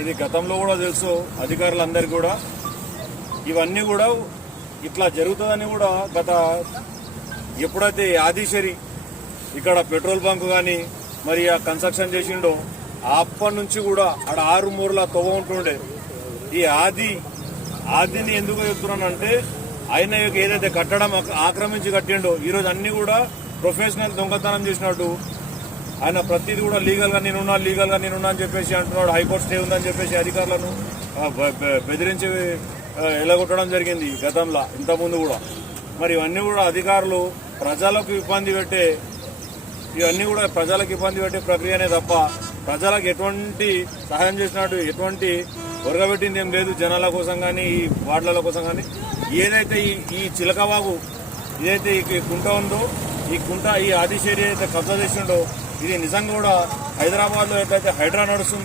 ఇది గతంలో కూడా తెలుసు అధికారులందరికీ కూడా. ఇవన్నీ కూడా ఇట్లా జరుగుతుందని కూడా గత ఎప్పుడైతే ఆదిశరి ఇక్కడ పెట్రోల్ బంక్ కానీ మరి ఆ కన్స్ట్రక్షన్ చేసిండో అప్పటి నుంచి కూడా ఆడ 6 మూరల తవ్వ ఉంటుండే. ఈ ఆదిని ఎందుకు చెప్తున్నానంటే ఆయన ఏదైతే కట్టడం ఆక్రమించి కట్టిండో ఈరోజు అన్ని కూడా ప్రొఫెషనల్ దొంగతనం చేసినట్టు ఆయన ప్రతిదీ కూడా లీగల్ గా నేనున్నా అని చెప్పేసి అంటున్నాడు. హైకోర్టు స్టే ఉందని చెప్పేసి అధికారులను బెదిరించి ఎలగొట్టడం జరిగింది గతంలో, ఇంతకుముందు కూడా. మరి ఇవన్నీ కూడా అధికారులు ప్రజలకు ఇబ్బంది పెట్టే ప్రక్రియనే తప్ప ప్రజలకు ఎటువంటి సహాయం చేసినట్టు ఎటువంటి ఒరగబెట్టింది ఏం లేదు. జనాల కోసం కానీ ఈ వార్డుల కోసం కానీ ఏదైతే ఈ చిలకవాగు ఏదైతే ఈ కుంట ఉందో ఈ ఆదిశేరి అయితే కబ్జా చేసిండో ఇది నిజంగా కూడా హైదరాబాద్ లో ఎట్లయితే హైడ్రా నడుస్తుందో